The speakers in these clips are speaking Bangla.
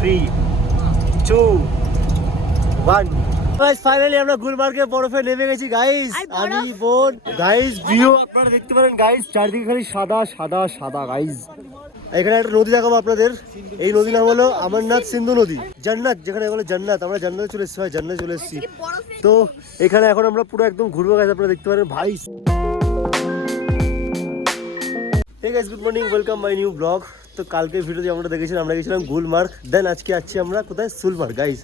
3, 2, 1 গাইস ফাইনালি আমরা গুলমার্গে বরফে নেমে গেছি গাইস। আমি বোন গাইস ভিউ আপনারা দেখতে পারেন গাইস, চারদিকে খালি সাদা সাদা সাদা গাইস। এখানে একটা নদী দেখাবো আপনাদের। এই নদী নাম হলো অমরনাথ সিন্ধু নদী, জান্নাত যেখানে বলে জান্নাত। আমরা জান্নাতে চলে এসেছি, জান্নাতে চলে এসেছি। তো এখানে এখন আমরা পুরো একদম ঘুরবো গাইস, আপনারা দেখতে পারেন ভাই। Hey guys, good morning, welcome my new vlog. তো কালকে ভিডিওতে আমরা দেখেছিলাম, আমরা গেছিলাম গুলমার্গ, দেন আজকে আছি আমরা কোথায়, সোলমার্গ গাইস।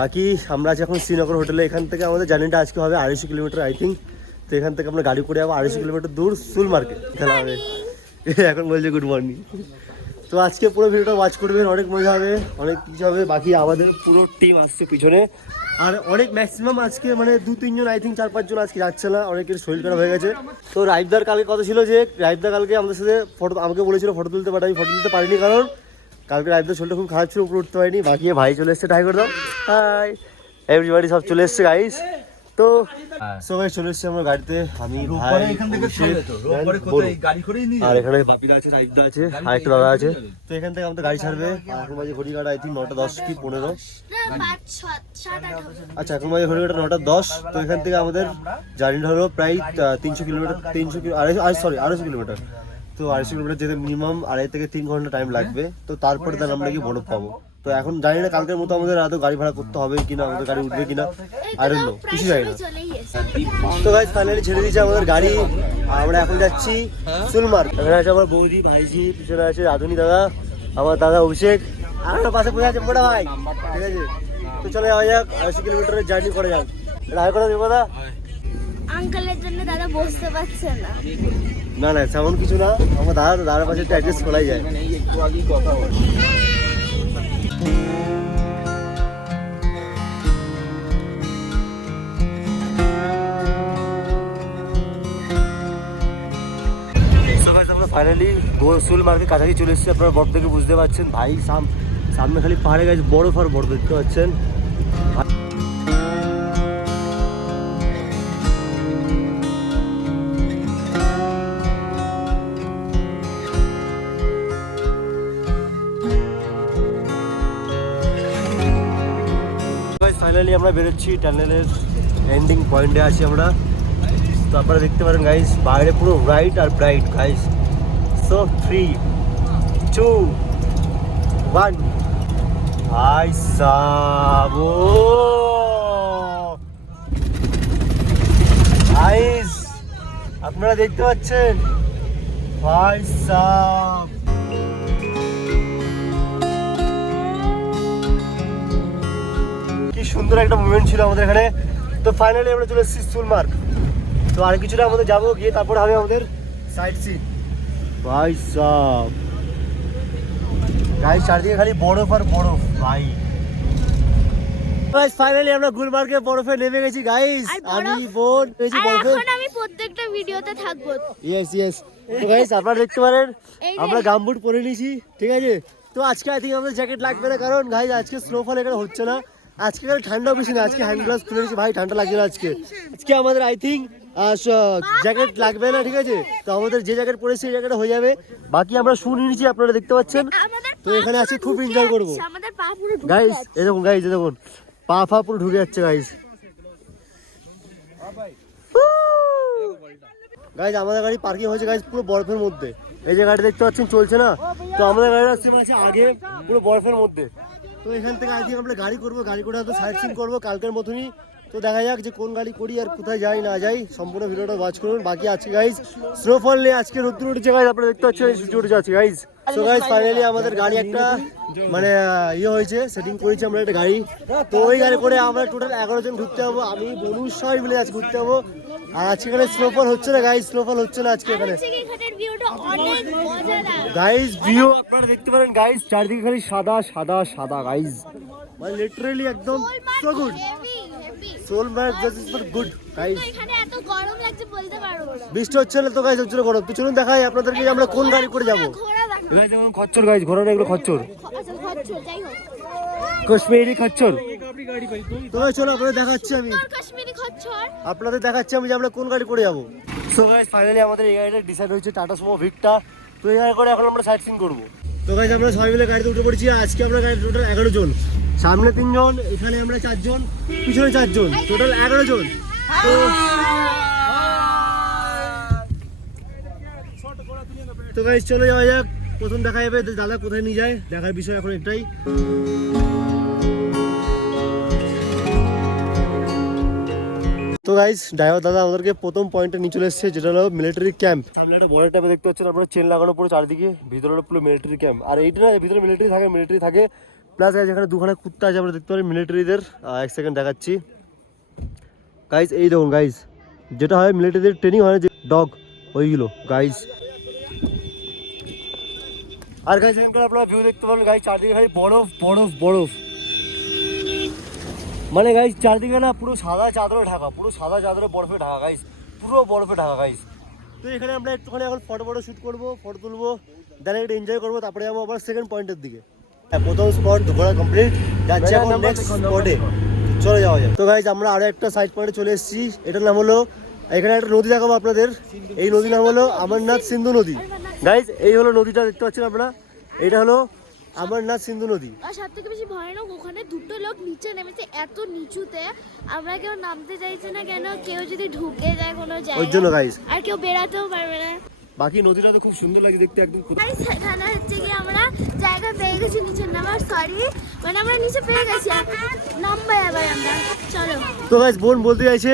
বাকি আমরা আছি এখন শ্রীনগর হোটেলে। এখান থেকে আমাদের জার্নিটা আজকে হবে 250 কিলোমিটার আই থিঙ্ক। তো এখান থেকে আমরা গাড়ি করে যাবো 250 কিলোমিটার দূর সোলমার্গে খেলা হবে। এখন বলছে গুড মর্নিং। তো আজকে পুরো ভিডিওটা ওয়াচ করবেন, অনেক মজা হবে, অনেক কিছু হবে। বাকি আমাদের পুরো টিম আসছে পিছনে, আর অনেক ম্যাক্সিমাম আজকে মানে 2-3 জন আই থিঙ্ক 4-5 জন আজকে যাচ্ছে না, অনেকের শরীর খারাপ হয়ে গেছে। তো রাইফদার কালকে কথা ছিল যে রাইফদা কালকে আমাদের সাথে ফটো আমাকে বলেছিল ফটো তুলতে, বাট আমি ফটো তুলতে পারিনি, কারণ কালকে রাইফদার শরীরটা খুব খারাপ ছিল, উপরে উঠতে পারিনি। বাকি ভাই চলে এসছে, ট্রাই করে দাও। হাই এভরিবডি, সব চলে এসছে গাইস। তো সবাই চলে এসছে আমরা গাড়িতে, আমি ভাই আর এখানে বাপিদা আছে, রাইফদা আছে, আর একটা দাদা আছে। তো এখান থেকে আমাদের গাড়ি ছাড়বে, এখন বাজে ঘড়ি কাটা আই থিঙ্ক 9টা 10 কি 15। আচ্ছা, এখন বাজে ঘড়ি কাটা 9টা 10। তো এখান থেকে আমাদের জার্নিটা হলো প্রায় 300 কিলোমিটার, 250 কিলোমিটার। তো 250 কিলোমিটার যেতে মিনিমাম 2.5 থেকে 3 ঘন্টা টাইম লাগবে। তো তারপরে তাহলে আমরা কি বরফ পাবো। তো এখন জানি না কালকের মতো আমাদের আদৌ গাড়ি ভাড়া করতে হবে কিনা, আমাদের গাড়ি উঠবে কিনা, আই ডোন্ট নো, কিছু জানি না। তো গাইস ফাইনালি ছেড়ে দিয়েছে আমাদের গাড়ি, আমরা এখন যাচ্ছি সোলমার্গ। এখানে আছে আমার বৌদি, ভাইজি, পিছনে আছে রাধুনি দাদা, আমার দাদা অভিষেক, আর একটা পাশে বসে আছে মোটা ভাই, ঠিক আছে। তো চলে যাওয়া যাক, 250 কিলোমিটারের জার্নি করে যাক। রায় করে দেবো দাদা, আঙ্কেলের জন্য দাদা বসতে পারছে না। না না তেমন কিছু না, আমার দাদার পাশে একটু অ্যাডজাস্ট করাই যায়। ফাইনালি সোলমার্গের কাছাকাছি চলে এসেছি। আপনারা বরফ থেকে বুঝতে পারছেন ভাই, সামনে খালি পাহাড়ে গাছ, বরফ আর বরফ দেখতে পাচ্ছেন। ফাইনালি আমরা বেরোচ্ছি, টানেলের এন্ডিং পয়েন্টে আছি আমরা। তো আপনারা দেখতে পারেন গাইস, বাইরে পুরো ব্রাইট আর ব্রাইট গাইস। সো 3, 2, 1 ভাই সাব গাইস, আপনারা দেখতে পাচ্ছেন ভাই সাব। কি সুন্দর একটা মুভমেন্ট ছিল আমাদের এখানে। তো ফাইনালি আমরা চলে এসেছি সোলমার্গ। তো আর কিছুটা আমাদের যাবো, গিয়ে তারপর হবে আমাদের সাইট সিন। ভাই সাব গাইস, চারদিকে খালি বরফ আর বরফ ভাই। গাইস ফাইনালি আমরা গুলমার্গে বরফে নেমে গেছি গাইস। আমি বোন গেছি বরফে, এখন আমি প্রত্যেকটা ভিডিওতে থাকবো। ইয়েস। তো গাইস আপনারা দেখতে পারেন আমরা গামবুট পরে নিয়েছি, ঠিক আছে। তো আজকে আই থিঙ্ক আমাদের জ্যাকেট লাগবে না, কারণ গাইস আজকে স্নোফল এখানে হচ্ছে না। আজকে ঠান্ডাও বেশি না, আজকে হ্যান্ড গ্লাভস খুলে নিয়েছি ভাই, ঠান্ডা লাগছে না আজকে। আজকে আমাদের আই থিঙ্ক জ্যাকেট লাগবে না, ঠিক আছে। তো আমাদের যে জ্যাকেট পরেছি সেই জ্যাকেট হয়ে যাবে। বাকি আমরা শু নিয়েছি, আপনারা দেখতে পাচ্ছেন। তো এখানে আছি, খুব এনজয় করবো গাইস। এই দেখুন গাইস, এই দেখুন পা পুরো ঢুকে যাচ্ছে গাইস। গাইস আমাদের গাড়ি পার্কিং হয়েছে গাইস পুরো বরফের মধ্যে। এই যে গাড়ি দেখতে পাচ্ছেন চলছে না, তো আমাদের গাড়িটা সেম আছে আগে পুরো বরফের মধ্যে। তো এখান থেকে আই থিঙ্ক আমরা গাড়ি করবো, গাড়ি করে হয়তো সাইট সিন করবো কালকের মতনই। তো দেখা যাক যে কোন গাড়ি করি আর কোথায় যাই না যাই, সম্পূর্ণ ভিডিওটা ওয়াচ করুন। বাকি আজকে গাইজ স্নোফল নিয়ে আজকে রোদ্দুর উঠেছে গাইজ, আপনারা দেখতে পাচ্ছেন সূর্য উঠে যাচ্ছে গাইজ। সো গাইজ ফাইনালি আমাদের গাড়ি একটা মানে ইয়ে হয়েছে, সেটিং করেছি আমরা একটা গাড়ি। তো ওই গাড়ি করে আমরা টোটাল 11 জন ঘুরতে যাবো, আমি বনু সবাই মিলে আজকে ঘুরতে যাবো। আর আজকে এখানে স্নোফল হচ্ছে না গাইজ, স্নোফল হচ্ছে না আজকে এখানে গাইজ। ভিউ আপনারা দেখতে পারেন গাইজ, চারদিকে খালি সাদা সাদা সাদা গাইজ, মানে লিটারালি একদম so good. Sonamarg this is for good guys. এখানে এত গরম লাগছে বলতে পারবো না, বৃষ্টি হচ্ছে না তো গাইজ, হচ্ছে গরম। তো চলুন দেখাই আপনাদেরকে আমরা কোন গাড়ি করে যাবো। গাইজ যেমন খচ্চর গাইজ, ঘোড়াটা এগুলো খচ্চর, কাশ্মীরি খচ্চর। তো চলো আপনাদের দেখাচ্ছি আমি, আপনাদের দেখাচ্ছি আমি যে আমরা কোন গাড়ি করে যাবো। সো গাইজ ফাইনালি আমাদের এই গাড়িটা ডিসাইড হয়েছে, টাটা সুমো ভিক্টা। তো এই গাড়ি করে এখন আমরা সাইট সিন করবো। তো তো গাইজ আমরা সবাই মিলে গাড়িতে উঠে পড়েছি। আজকে আমরা গাড়ি টোটাল 11 জন, সামনে 3 জন, এখানে আমরা 4 জন, পিছনে 4 জন, টোটাল 11 জন। তো গাইজ চলে যাওয়া যাক। প্রথম দেখা যাবে দাদা কোথায় নিয়ে যায়, দেখার বিষয় এখন একটাই। তো গাইজ ড্রাইভার দাদা আমাদেরকে প্রথম পয়েন্টে নিয়ে চলে এসেছে, যেটা হলো মিলিটারি ক্যাম্প। সামনে একটা বড় ট্যাপে দেখতে পাচ্ছেন আপনারা, চেন লাগানো পুরো চারদিকে, ভিতরে হলো পুরো মিলিটারি ক্যাম্প। আর এইটা ভিতরে মিলিটারি থাকে প্লাস গাইজ এখানে দুখানা কুত্তা আছে আমরা দেখতে পারি মিলিটারিদের। এক সেকেন্ড দেখাচ্ছি গাইজ, এই দেখুন গাইজ, যেটা হয় মিলিটারিদের ট্রেনিং হয় যে ডগ, ওইগুলো গাইজ। আর গাইজ এখানকার আপনারা ভিউ দেখতে পাবেন গাইজ, চারদিকে খালি বরফ বরফ বরফ, মানে গাইজ চারদিকে না পুরো সাদা চাদরে ঢাকা, পুরো সাদা চাদরে বরফে ঢাকা গাইজ, পুরো বরফে ঢাকা গাইজ। তো এখানে আমরা একটুখানি এখন ফটো শ্যুট করবো, ফটো তুলবো, দেন একটু এনজয় করবো, তারপরে যাবো আবার সেকেন্ড পয়েন্টের দিকে। প্রথম স্পট ঘোরা কমপ্লিট, যাচ্ছে এখন নেক্সট স্পটে, চলে যাওয়া যায়। তো গাইজ আমরা আরো একটা সাইড পয়েন্টে চলে এসেছি, এটার নাম হলো, এখানে একটা নদী দেখাবো আপনাদের। এই নদীর নাম হলো অমরনাথ সিন্ধু নদী। গাইজ এই হলো নদীটা দেখতে পাচ্ছেন আপনারা, এটা হলো অমরনাথ সিন্ধু নদী। আর সব থেকে বেশি ভয়ানক, ওখানে দুটো লোক নিচে নেমেছে এত নিচুতে, আমরা কেউ নামতে চাইছে না কেন, কেউ যদি ঢুকে যায় কোনো ওই জায়গায় জন্য গাইজ, আর কেউ বেরাতেও পারবে না। বাকি নদীটা তো খুব সুন্দর লাগে দেখতে, একদম সেখানে হচ্ছে কি আমরা জায়গা পেয়ে গেছি নিচে নামার, সরি মানে আমরা নিচে পেয়ে গেছি, নামবো এবার আমরা, চলো। তো গাইজ বোন বলতে চাইছে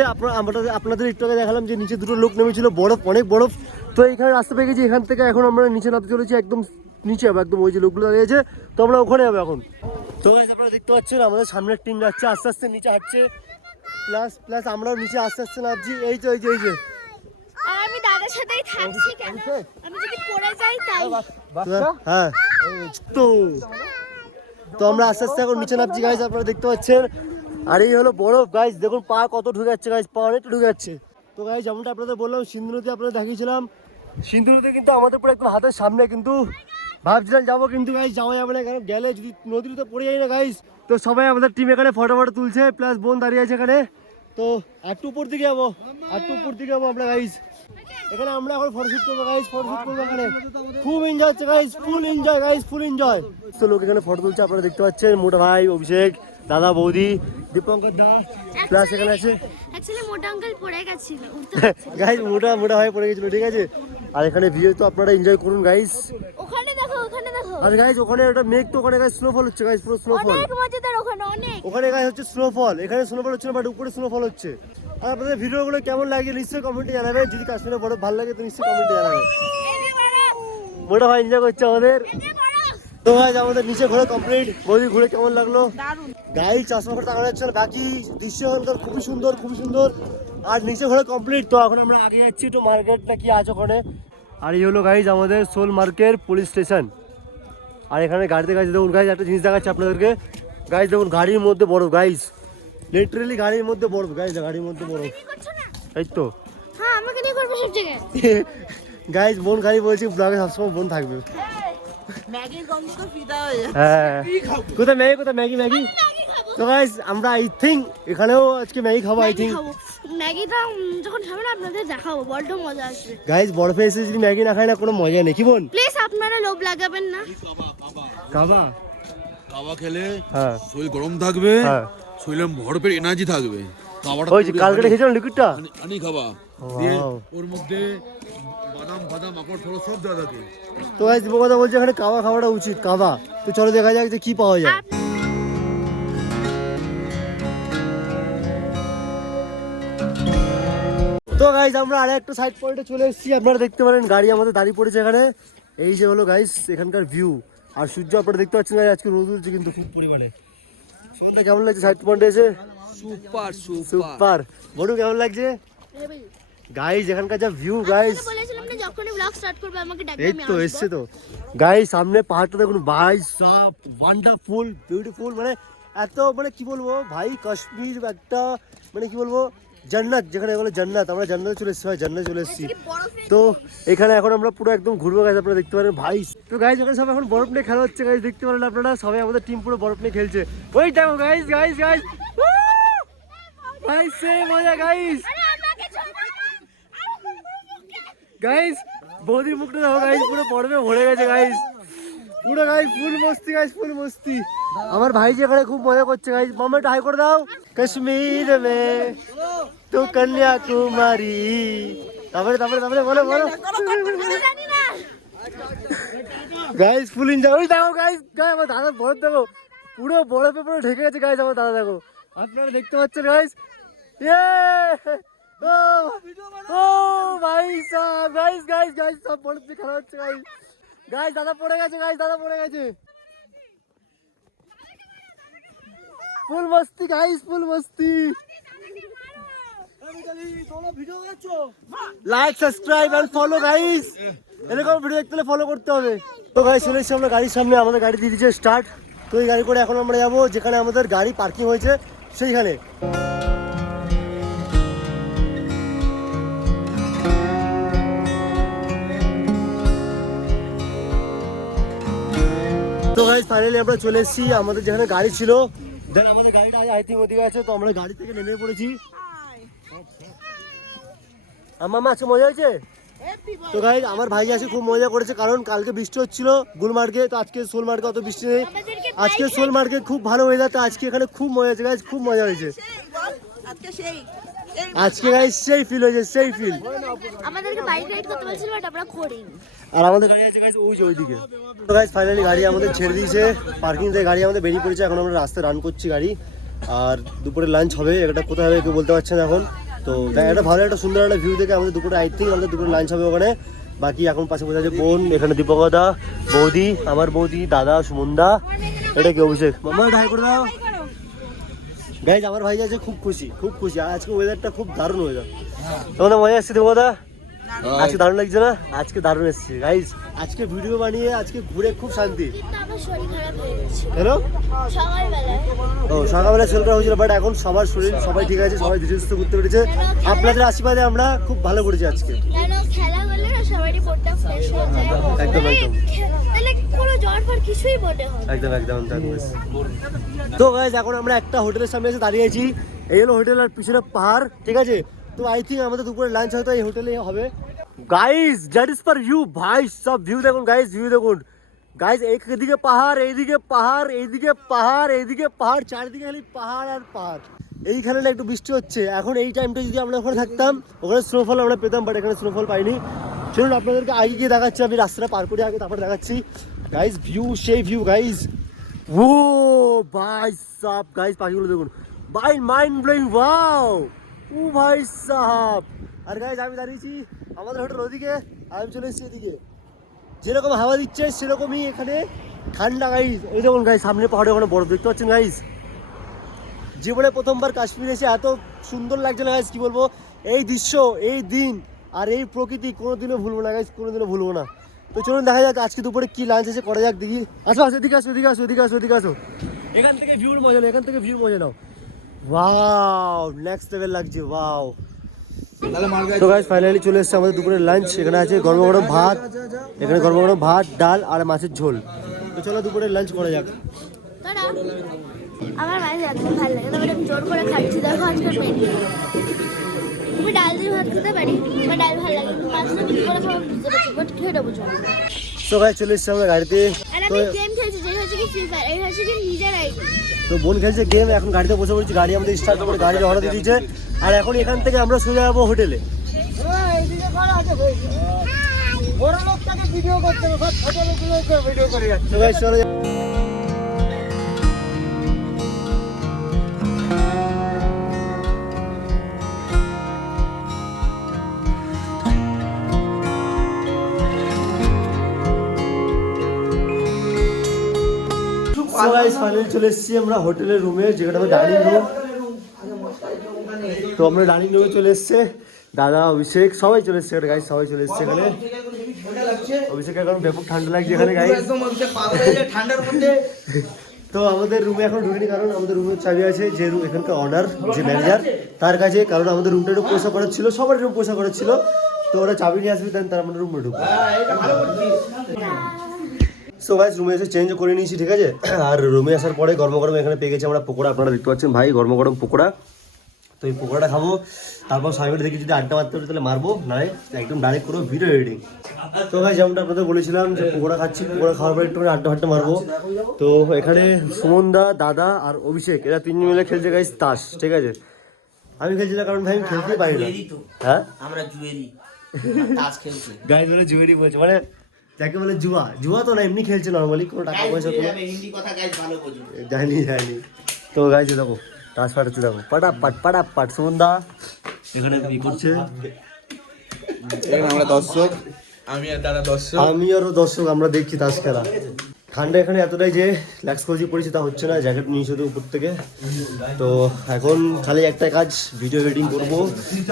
আপনাদের একটু আগে দেখালাম যে নিচে দুটো লোক নেমেছিল, বরফ অনেক বরফ। তো এখানে রাস্তা পেয়ে গেছি, এখান থেকে এখন আমরা নিচে নামতে চলেছি, একদম নিচে যাবো, একদম ওই যে লোকগুলো দাঁড়িয়েছে, তো আমরা ওখানে যাবো এখন। তো গাইজ আপনারা দেখতে পাচ্ছেন আমাদের সামনের টিম যাচ্ছে, আস্তে আস্তে নিচে হাঁটছে, প্লাস আমরাও নিচে আস্তে আস্তে নামছি। এই যে আর আমি দাদার সাথেই থাকছি, কেন আমি যদি পড়ে যাই তাই। হ্যাঁ তো আমরা আস্তে আস্তে এখন নিচে নামছি গাইজ, আপনারা দেখতে পাচ্ছেন। আর এই হলো বরফ গাইজ, দেখুন পা কত ঢুকে যাচ্ছে গাইজ, পা অনেকটা ঢুকে যাচ্ছে। তো গাইজ যেমনটা আপনাদের বললাম, সিন্ধু নদী আপনাদের দেখিয়েছিলাম, সিন্ধু নদী কিন্তু আমাদের পুরো একদম হাতের সামনে, কিন্তু ভাবছিলাম যাবো, কিন্তু গাইজ যাওয়া যাবে না, কারণ গেলে যদি নদীতে পড়ে যাই না গাইজ। তো সবাই আমাদের টিম এখানে ফটো তুলছে, প্লাস বোন দাঁড়িয়ে আছে এখানে। তো একটু উপর দিকে যাবো, আমরা গাইজ। এখানে আমরা এখন ফটোশুট করবো গাইজ, এখানে খুব এনজয় হচ্ছে গাইজ, ফুল এনজয়। তো লোক এখানে ফটো তুলছে, আপনারা দেখতে পাচ্ছেন, মোটা ভাই, অভিষেক, দাদা, বৌদি, দীপঙ্কর দা, প্লাস এখানে আছে অ্যাকচুয়ালি মোটা আঙ্কেল পড়ে গেছিল গাইজ, মোটা ভাই পড়ে গেছিল, ঠিক আছে। আর এখানে ভিউ তো আপনারা এনজয় করুন গাইজ। ওখানে দেখো আর গাইজ ওখানে একটা মেঘ, তো ওখানে গাইজ স্নোফল হচ্ছে গাইজ, পুরো স্নোফল, অনেক মজাদার, ওখানে গাইজ হচ্ছে স্নোফল, এখানে স্নোফল হচ্ছে না, বাট উপরে স্নোফল হচ্ছে। আর আপনাদের ভিডিওগুলো কেমন লাগে নিশ্চয়ই কমেন্টে জানাবেন, যদি কাশ্মীরে বড় ভালো লাগে তো নিশ্চয়ই কমেন্টে জানাবেন। মোটা ভাই এনজয় করছে আমাদের। তো গাইজ আমাদের নিচে ঘোরা কমপ্লিট, বৌদি ঘুরে কেমন লাগলো? গাইজ চশমা করে তাকানো যাচ্ছে না, বাকি দৃশ্য এখানকার খুবই সুন্দর। আর নিচে ঘোরা কমপ্লিট, তো এখন আমরা আগে যাচ্ছি একটু মার্কেটটা কি আছে ওখানে। আর এই হলো গাইজ আমাদের সোলমার্গের পুলিশ স্টেশন। আর এখানে গাড়িতে গাইজ দেখুন গাইজ, একটা জিনিস দেখাচ্ছে আপনাদেরকে গাইজ, দেখুন গাড়ির মধ্যে বরফ গাইজ, লিটারেলি গাড়ির মধ্যে বরফ গাইজ, গাড়ির মধ্যে বরফ, এই তো। হ্যাঁ আমাকে নিয়ে করবে সব জায়গায় গাইজ বোন গাড়ি বলছি, ব্লগে সবসময় বোন থাকবে। ম্যাগির গন্ধ তো ফিদা হয়ে যাচ্ছে। হ্যাঁ কোথায় ম্যাগি। তো গাইজ আমরা আই থিঙ্ক এখানেও আজকে ম্যাগি খাবো, ম্যাগিটা যখন খাবো না আপনাদের দেখাবো, বড্ড মজা আসবে গাইজ। বরফে এসে যদি ম্যাগি না খাই না কোনো মজা নেই, কি বোন? প্লিজ আপনারা লোভ লাগাবেন না। কাবা খেলে হ্যাঁ শরীর গরম থাকবে, হ্যাঁ শরীরে ভরপের এনার্জি থাকবে। কাবাটা ওই যে কালকে খেয়েছিলাম লিকুইডটা, আনি খাবা দিয়ে ওর মধ্যে বাদাম আকড় ফল সব দেওয়া থাকে। তো গাইজ দীপক কথা বলছে এখানে কাবা খাওয়াটা উচিত, কাবা। তো চলো দেখা যাক যে কি পাওয়া যায়। তো গাইজ আমরা আর একটা সাইড পয়েন্টে চলে এসেছি, আপনারা দেখতে পারেন গাড়ি আমাদের দাঁড়িয়ে পড়েছে এখানে। এই যে হলো গাইজ এখানকার ভিউ, আর সূর্য আপনারা দেখতে পাচ্ছেন গাইজ, আজকে রোদ উঠছে কিন্তু খুব পরিমাণে। সন্ধ্যা কেমন লাগছে সাইড পয়েন্টে এসে? সুপার। বড়ু কেমন লাগছে গাইজ এখানকার যা ভিউ গাইজ? বলেছিলাম না যখনই ব্লগ স্টার্ট করবে আমাকে ডাকবে, এই আমি তো আসবো। এসছে তো গাইজ, সামনে পাহাড়টা দেখুন ভাই, সব ওয়ান্ডারফুল বিউটিফুল, মানে এত মানে কি বলবো ভাই, কাশ্মীর একটা মানে কি বলবো জান্নাত, যেখানে বলে জান্নাত, আমরা জান্নাতে চলে এসেছি ভাই, জান্নাতে চলে এসেছি। তো এখানে এখন আমরা পুরো একদম ঘুরবো গাইজ, আপনারা দেখতে পারেন ভাই। তো গাইজ ওখানে সব এখন বরফ নিয়ে খেলা হচ্ছে গাইজ, দেখতে পারেন আপনারা, সবাই আমাদের টিম পুরো বরফ নিয়ে খেলছে। ওই দেখো গাইজ ভাই সে মজা গাইজ। গাইজ বৌদির মুখটা দেখো গাইজ, পুরো বরফে ভরে গেছে গাইজ, পুরো গাইস ফুল মস্তি গাইস, ফুল মস্তি। আমার ভাই যে এখানে খুব মজা করছে গাইস। মামা একটু হাই করে দাও। কাশ্মীর মে তো কন্যাকুমারী। তারপরে বলো গাইস ফুল এনজয়। ওই দেখো গাইস, আমার দাদা বরফ দেখো, পুরো বরফে পুরো ঢেকে গেছে গাইস আমার দাদা, দেখো আপনারা দেখতে পাচ্ছেন গাইস। ও ভাই সাহেব, গাইস সব বরফে খেলা হচ্ছে গাইস। গাইস দাদা পড়ে গেছে, ফুল মস্তি গাইস, ফুল মস্তি। Like subscribe and follow guys. এরকম ভিডিও দেখতে হলে ফলো করতে হবে। তো গাইস চলে এসেছি আমরা গাড়ির সামনে, আমাদের গাড়ি দিয়ে দিচ্ছে স্টার্ট। তো এই গাড়ি করে এখন আমরা যাবো যেখানে আমাদের গাড়ি পার্কিং হয়েছে সেইখানে। তো গাইস ফাইনালি আমরা চলে এসেছি আমাদের যেখানে গাড়ি ছিল। দেন আমাদের গাড়িটা আই থিঙ্ক ওদিকে আছে, তো আমরা গাড়ি থেকে নেমে পড়েছি। আমার মা আজকে মজা হয়েছে। তো গাইস আমার ভাই আসে খুব মজা করেছে, কারণ কালকে বৃষ্টি হচ্ছিল গুলমার্গে, তো আজকে সোলমার্গে অত বৃষ্টি নেই। আজকে সোলমার্গে খুব ভালো ওয়েদার, তো আজকে এখানে খুব মজা হয়েছে গাইস, খুব মজা হয়েছে আজকে গাইস, সেই ফিল হয়েছে, সেই ফিল। আমাদেরকে বাইক রাইড করতে বলছিল বাট আমরা করিনি। আর আমাদের গাড়ি আছে গাইস ওইদিকে। তো গাইস ফাইনালি গাড়ি আমাদের ছেড়ে দিয়েছে পার্কিং থেকে, গাড়ি আমাদের বেরিয়ে পড়েছে। এখন আমরা রাস্তায় রান করছি গাড়ি, আর দুপুরে লাঞ্চ হবে। এটা কোথায় হবে কেউ বলতে পারছেন এখন। তো একটা ভালো একটা সুন্দর একটা ভিউ দেখে আমাদের দুপুরে আই থিঙ্ক আমাদের দুপুরে লাঞ্চ হবে ওখানে। বাকি এখন পাশে বোঝা যাচ্ছে বোন, এখানে দীপকদা, বৌদি, আমার বৌদি, দাদা, সুমনদা, এটা কি অভিষেক। মামা ঢাই করে দাও গাইজ। আমার ভাই আছে খুব খুশি, খুব খুশি। আর আজকে ওয়েদারটা খুব দারুণ ওয়েদার। তোমাদের মজা আসছে দীপকদা? আজকে দারুণ লাগছে না? আজকে দারুণ এসছে গাইজ। আজকে ভিডিও বানিয়ে আজকে ঘুরে খুব শান্তি। কেন? ও সকালবেলা শরীর খারাপ হয়েছিল, বাট এখন সবার শরীর সবাই ঠিক আছে, সবাই ধীরে সুস্থ করতে পেরেছে। আপনাদের আশীর্বাদে আমরা খুব ভালো করেছি আজকে। একদম তো গাইজ এখন আমরা একটা হোটেলের সামনে এসে দাঁড়িয়েছি। এই হলো হোটেল, আর পিছনে পাহাড়, ঠিক আছে। তো আই থিঙ্ক আমাদের দুপুরে লাঞ্চ হয়তো এই হোটেলে হবে guys. That is for you ভাই। সব ভিউ দেখুন গাইজ, ভিউ দেখুন গাইজ। এইদিকে পাহাড়, এইদিকে পাহাড়, এইদিকে পাহাড়, এইদিকে পাহাড়, চারিদিকে খালি পাহাড় আর পাহাড়। এইখানে না একটু বৃষ্টি হচ্ছে এখন। এই টাইমটা যদি আমরা ওখানে থাকতাম, ওখানে স্নোফল আমরা পেতাম, বাট এখানে স্নোফল পাইনি। চলুন আপনাদেরকে আগে গিয়ে দেখাচ্ছি, আমি রাস্তাটা পার করে আগে তারপরে দেখাচ্ছি গাইজ। ভিউ সেই ভিউ গাইজ। ও ভাই সাব গাইজ, পাখিগুলো দেখুন ভাই, মাইন্ড ব্লোয়িং। ওয়াও ও ভাই সাহাব। আর গাইজ আমি দাঁড়িয়েছি আমাদের হোটেল ওদিকে, আমি চলে এসেছি এদিকে। যেরকম হাওয়া দিচ্ছে সেরকমই এখানে ঠান্ডা গাইজ। এই দেখুন গাইজ সামনে পাহাড়ে ওখানে বরফ দেখতে পাচ্ছেন গাইজ। জীবনে প্রথমবার কাশ্মীরে এসে এত সুন্দর লাগছে না গাইজ, কি বলবো। এই দৃশ্য, এই দিন আর এই প্রকৃতি কোনোদিনও ভুলবো না গাইজ, কোনোদিনও ভুলবো না। তো চলুন দেখা যাক আজকে দুপুরে কি লাঞ্চ আছে, করা যাক দেখি। আসো এদিকে আসো, এদিকে আসো, এদিকে আসো, এদিকে আসো। এখান থেকে ভিউর মজা নাও, এখান থেকে ভিউর মজা নাও। ওয়াও নেক্সট লেভেল লাগছে, ওয়াও। তো গাইস ফাইনালি চলে এসেছে আমাদের দুপুরের লাঞ্চ। এখানে আছে গরম গরম ভাত, এখানে গরম গরম ভাত, ডাল আর মাছের ঝোল। তো চলো দুপুরের লাঞ্চ করা যাক। আমার মাঝে একদম ভালো লাগে, তবে আমি জোর করে খাচ্ছি। দেখো আজকের মেনু, আমি ডাল দিয়ে ভাত খেতে পারি, আমার ডাল ভালো লাগে, কিন্তু মাছটা কি করে খাবো বুঝতে পারছি, বাট খেয়ে দেবো চলো। তো গাইস চলে এসেছে আমরা গাড়িতে। আর আমি গেম খেলছি, যে হচ্ছে কি ফ্রি ফায়ার, এই হচ্ছে কি নিজের আইডি। তো বোন খেলছে গেম, এখন গাড়িতে বসে পড়েছি। গাড়ি আমাদের স্টার্ট করে গাড়ি রওনা দিয়ে দিয়েছে। আর এখন এখান থেকে আমরা সোজা যাবো হোটেলে। তো গাইস চলো। ফাইনালি চলে এসেছি আমরা হোটেলের রুমে, যেখানে আমার ডাইনিং রুম। তো আমরা ডাইনিং রুমে চলে এসছে দাদা, অভিষেক, সবাই চলে এসছে গাইস, সবাই চলে এসছে এখানে। অভিষেক এখন ব্যাপক ঠান্ডা লাগছে এখানে গাইস, ঠান্ডার মধ্যে। তো আমাদের রুমে এখন ঢুকিনি, কারণ আমাদের রুমের চাবি আছে যে এখানকার অনার, যে ম্যানেজার, তার কাছে। কারণ আমাদের রুমটা একটু পোষা করার ছিল, সবার রুম পোষা করার ছিল। তো ওরা চাবি নিয়ে আসবে, দেন তার আমাদের রুমে ঢুকবো। সো গাইস রুমে এসে চেঞ্জ করে নিয়েছি, ঠিক আছে। আর রুমে আসার পরে গরম গরম এখানে পেয়ে গেছি আমরা পকোড়া। আপনারা দেখতে পাচ্ছেন ভাই, গরম গরম পকোড়া। তো এই পকোড়াটা খাবো, তারপর সবাই মিলে দেখি যদি আড্ডা মারতে পারি তাহলে মারবো, নাহলে একদম ডাইরেক্ট করবো ভিডিও এডিটিং। তো ভাই যেমনটা আপনাদের বলেছিলাম যে পকোড়া খাচ্ছি, পকোড়া খাওয়ার পর একটু আড্ডা মারবো। তো এখানে সুমনদা, দাদা আর অভিষেক এরা তিনজন মিলে খেলছে গাইস তাস, ঠিক আছে। আমি খেলছি না কারণ ভাই আমি খেলতেই পারি না। হ্যাঁ আমরা জুয়েরি তাস খেলছি। গাইস বলে জুয়েরি বলছে, মানে যাকে বলে জুয়া, জুয়া তো না এমনি খেলছে নর্মালি, কোনো টাকা পয়সা কোনো হিন্দি কথা গাইস ভালো বোঝো। জানি। তো গাইছে দেখো তাস ফাটাচ্ছে, দেখো পাটাপাট সুমনদা এখানে কি করছে। এখানে আমরা দর্শক, আমি আর দাদা দর্শক। আমি আরো দর্শক, আমরা দেখছি তাস খেলা। ঠান্ডা এখানে এতটাই যে ল্যাক্স কোজি পড়েছি তা হচ্ছে না, জ্যাকেট নিয়েছে তো উপর থেকে। তো এখন খালি একটা কাজ, ভিডিও এডিটিং করবো,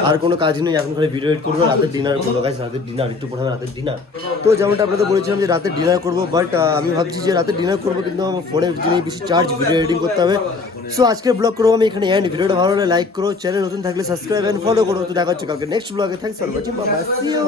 আর কোনো কাজ নেই এখন, খালি ভিডিও এডিট করবো, রাতের ডিনার করবো গাইস, রাতের ডিনার একটু পরে রাতের ডিনার। তো যেমনটা আপনাদের বলেছিলাম যে রাতের ডিনার করবো, বাট আমি ভাবছি যে রাতের ডিনার করবো কিন্তু আমার ফোনে যিনি বেশি চার্জ, ভিডিও এডিটিং করতে হবে। সো আজকের ব্লগ করবো আমি এখানে এন্ড। ভিডিওটা ভালো লাগলে লাইক করো, চ্যানেল নতুন থাকলে সাবস্ক্রাইব এন্ড ফলো করো। তো দেখা হচ্ছে কালকে নেক্সট ব্লগে। Thanks for watching, bye bye, see you.